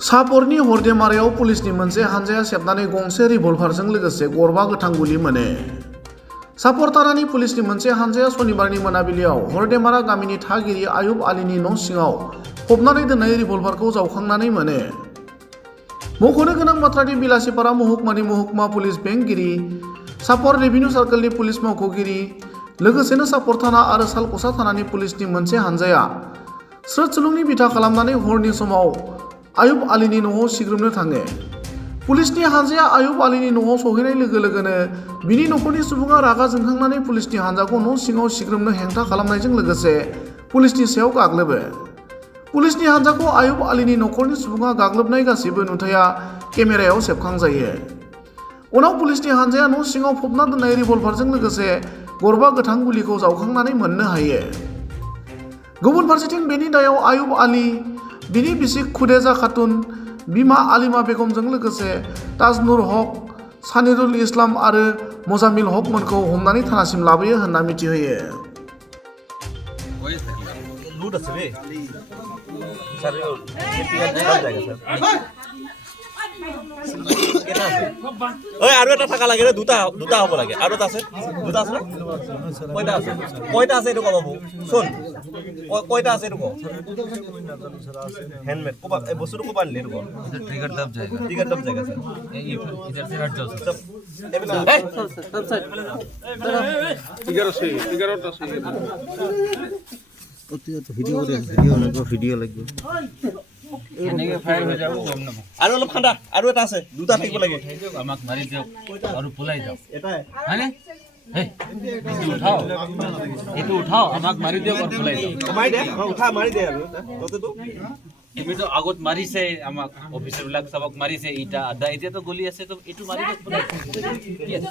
सापरनि हरदेमारायाव पुलिसनि मोनसे हानजाया सेबनानै गंसे रिभल्भारजों लोगोसे गरबा गोथां गुलि मोनो। सापर थानानि पुलिसनि मोनसे हानजाया सनिबारनि मोनाबिलियाव हरदेमारा गामिनि थागिरि आयुब आलीनि न' सिङाव फबनानै दोननाय रिभल्भारखौ जावखांनानै मोनो। मख'नो गोनां बाथ्रादि बिलासिपारा महकुमानि महकुमा पुलिस बेंगिरि, सापर रेभिनिउ सार्कलनि पुलिस मावख'गिरि, लोगोसेनो सापर थाना आरो सालकुसा थानानि पुलिसनि मोनसे हानजाया स्रोद सुलुंनि बिथा खालामनानै हरनि समाव आयुब आलीनि न'आव सिग्रोमनो थाङो। पुलिसनि हानजाया आयुब आलीनि न'आव सहैनाय लोगो लोगोनो बिनि नखरनि सुबुङा रागा जोंखांनानै पुलिसनि हानजाखौ न' सिङाव सिग्रोमनो हेंथा खालामनायजों लोगोसे पुलिसनि सायाव गाग्लोबो। पुलिसनि हानजाखौ आयुब आलीनि नखरनि सुबुङा गाग्लोबनाय गासैबो नुथाया केमेरायाव सेबखांजायो। उनाव पुलिसनि हानजाया न' सिङाव फबना दोननाय रिभल्भारजों लोगोसे गरबा गोथां गुलिखौ जावखांनानै मोननो हायो। गुबुन फारसेथिं बेनि दायाव आयुब आली, बिनि बिसि खुदेजा खातुन, बिमा आलिमा बेगमजों लोगोसे ताजनुर हक, सानिरुल इस्लाम आरो मोजामिल हकमोनखौ हमनानै थानासिम लाबोयो होनना मिथिहोयो। আৰু এটা থাকা লাগে দুটা হ'ব লাগে আৰু এটা আছে কয়টা আছে এইটো ক'ব চোন কয়টা আছে এইটো ক हैंडमेड को বস্তুটো को আনলি এইটো ক ट्रिगर दब जाएगा सर इधर से हट जाओ सब सब साइड ভিডিও লাগবে এনেকে ফায়ার হৈ যাব গম নাপাওঁ আৰু অলপ ঠাণ্ডা আৰু এটা আছে দুটা থাকিব লাগে আমাক মাৰি দিয়ক আৰু পলাই যাওক এটাই হয়নে এইটো উঠাও আমাক মাৰি দিয়ক আৰু পলাই যাওক মাৰি দে উঠা মাৰি দে আৰু ততেতো তুমিতো আগত মাৰিছে আমাক অফিচাৰবিলাক সবক মাৰিছে ইটা আধা এতিয়াতো গলি আছে তো এইটো মাৰি দিয়ক কি আছে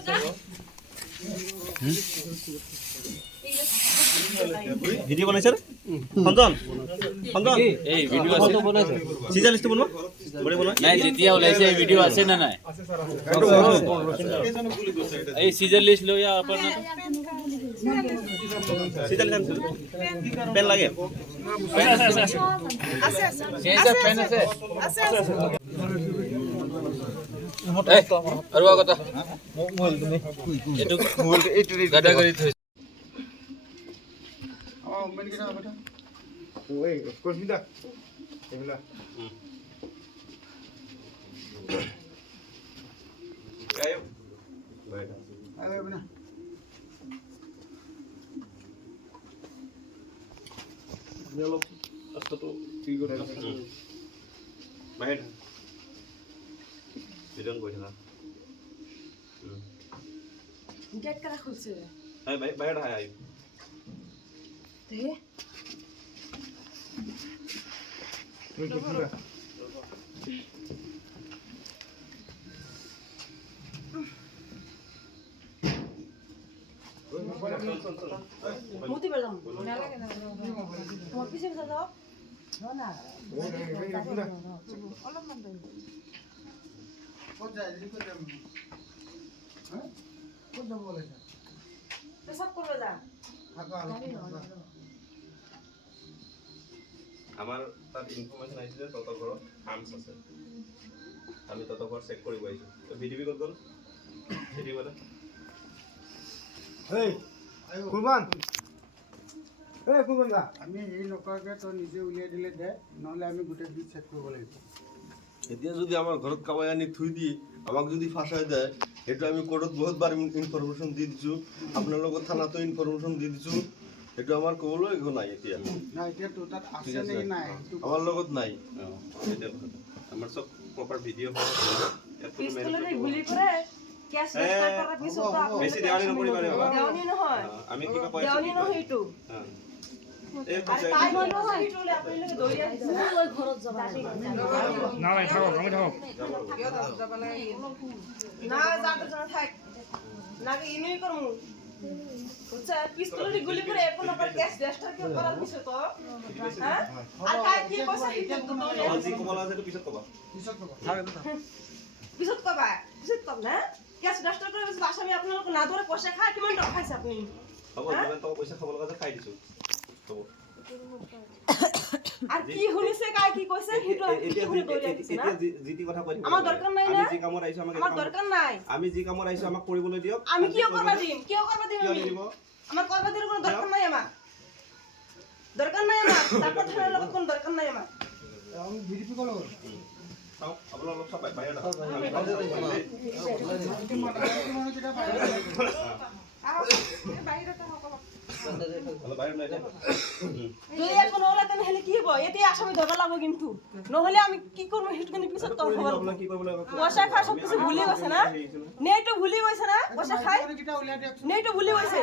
ভিডিও বনাইছে সঞ্জন এই ভিডিও আছে তো বনাইছে সিজা লিষ্ট বনোৱা বনোৱা নাই যেতিয়া ওলাইছে এই ভিডিও আছে না নাই এই সিজার লিস্ট লইয়া আপনার সিজা লিষ্ট পেন লাগে আছে পেন আছে আৰু কথা এইটো গাদা কৰি থৈ Oi, comida. Comida. Caiu. Ayo benar. Melo asta to figure बाहेर বিজন বসে না गेट करा खुलছে हाय भाई बाहेर हाय ते मोती बेलम ना लगे ना मोर पीछे बसा जाओ ना ना অলপ মান দেন কত যায় দিদি কত যাবে হ্যাঁ কত দাম বলেছে পেশাব করবে যা থাকা আমার তার ইনফরমেশন আইছে তত ঘর আর্মস আছে আমি তত ঘর চেক কৰিব আইছো তো ভিডিবি কত গল ভিডিও বলা এই কুরবান এই কুরবান দা আমি এই নকৰাকে তো নিজে উলিয়াই দিলে দে নহলে আমি গোটেই বিট চেক কৰিব লাগিব এতিয়া যদি আমাৰ ঘৰত কাবাই আনি থৈ দি আমাক যদি ফাঁসাই দেয় সেইটো আমি কোর্টত বহুতবাৰ ইনফরমেশন দি দিছো আপোনাৰ লগত থানাতো ইনফরমেশন দি দিছো সেইটো আমাৰ ক'বলৈ একো নাই এতিয়া না এতিয়া তো তাত আছে নে নাই আমাৰ লগত নাই আমার সব প্রপার ভিডিও পিস্তলের গুলি করে ক্যাশ রেজিস্টার করা পিছতো আপনি বেশি দেওয়ানি নকৰি পারে বাবা দেওয়ানি নহয় আমি কিবা কইছো দেওয়ানি নহয় এটো হ্যাঁ আর তাই হলো নহয় এটোলে আপনি লগে দৌড়িয়া দিছে না ওই ঘরত যাবা না নাই থাকক আমি থাকক না যাতে জানা থাক নাকি ইনুই করমু বুঝছ পিস্তলের গুলি করে এখন আবার ক্যাশ রেজিস্টার কি করার পিছতো হ্যাঁ আর কাই কি কইছে হিতে দৌড়িয়া আজি কমলা আছে তো পিছত কবা পিছত কব না ক্যাশ রেজিস্টার করে বসে আসামি আপনার না ধরে পয়সা খায় কিমান টাকা খাইছে আপনি হ'ব দিবেন তো পয়সা খাব লগা খাই দিছো হ'ব আর কি শুনিছে কাই কি কৈছে হিটো এতিয়া শুনি দৌৰিয়া দিছে না জিটি কথা কৈ আমাৰ দৰকাৰ নাই না আমি যি কামত আহিছো আমাৰ দৰকাৰ নাই আমি যি কামত আহিছো আমাক কৰিবলৈ দিয়ক আমি কিয় কৰবা দিম কিয় আমি দিব আমাৰ কৰবা দিৰ কোনো দৰকাৰ নাই আমাৰ তারপর থানার লগত কোনো দৰকাৰ নাই আমাৰ আমি ভিডিপি কল চাওক আপোনালোক অলপ চাপ বাহিৰত যদি এখন ওলা তেনেহলে কি হব এতিয়া আসামি ধরবা লাগবো কিন্তু নহলে আমি কি করবো হিট কিন্তু পিছত তোর খবর পয়সা খাই সব কিছু ভুলি গেছে না নেটো ভুলি গেছে না পয়সা খাই নেটো ভুলি গেছে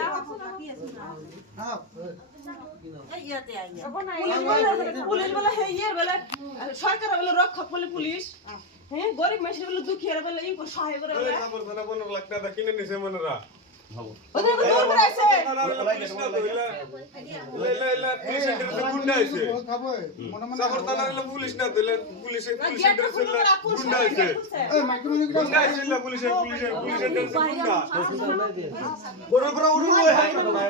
পুলিশ বলে হে ইয়ের বলে সরকার বলে রক্ষক বলে পুলিশ হ্যাঁ গরিব মানুষের বলে দুঃখীরা বলে ই সহায় করে বলে ওদের দূর করে আইছে পুলিশ না দিলে পুলিশে গুন্ডা হইছে পুলিশের গুন্ডা বড় বড় উড়ু হয় কোনো ভাই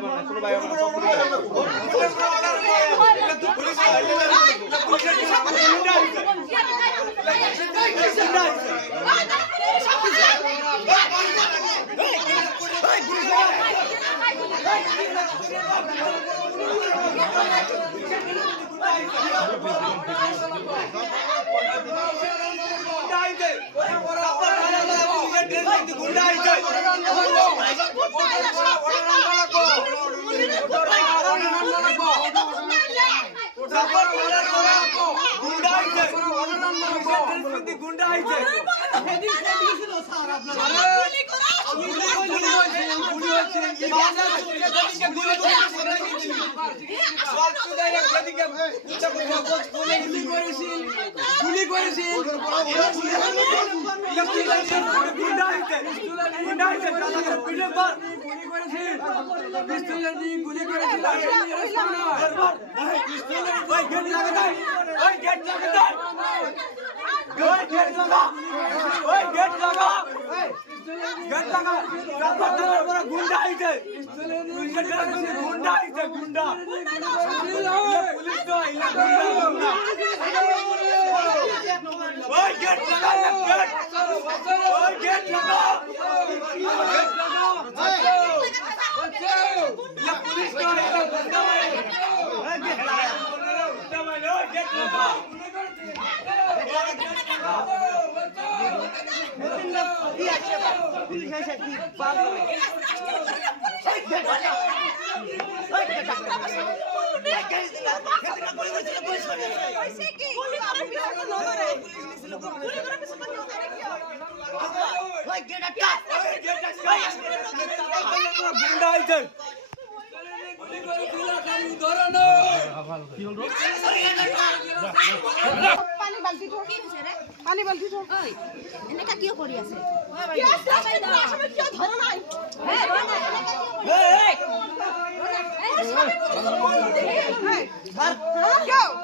পানি বালতি তো এনেকা কিয় কৰি আছে আসামি কিয় ধরা নাই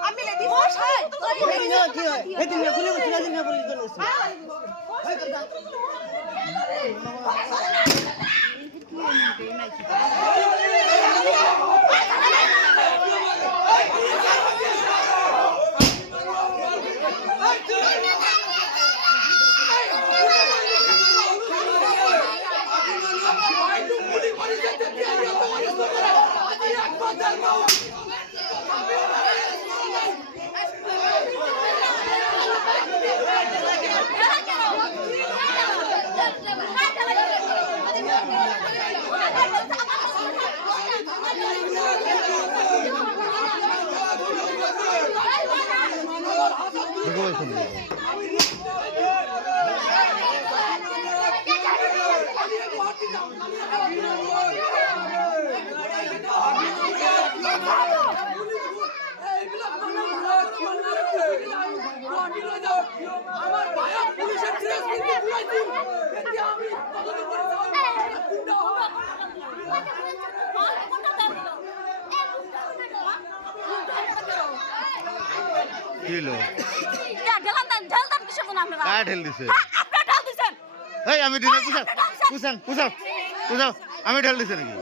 আমি লেডি আমি দিনে পুষান আমি ঢেল দিছে নাকি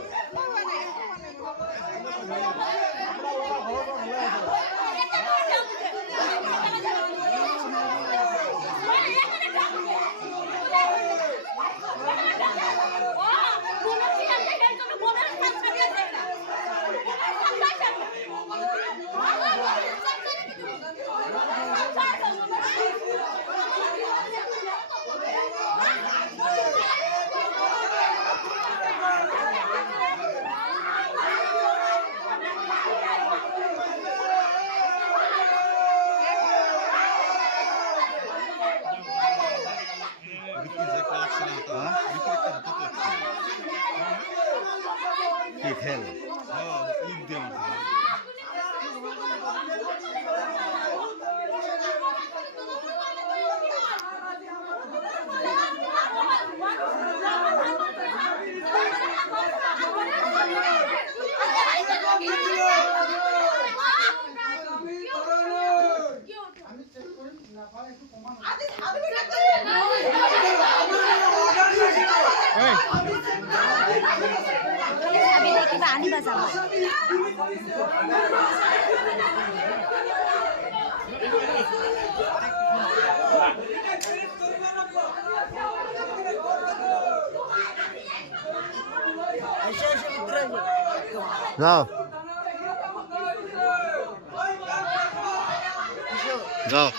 খেল ঈদ দিয়ে আমি চেক কৰিম নাপালে একটু কমান আমি দেখিবা আনিবা যাব যাও যাও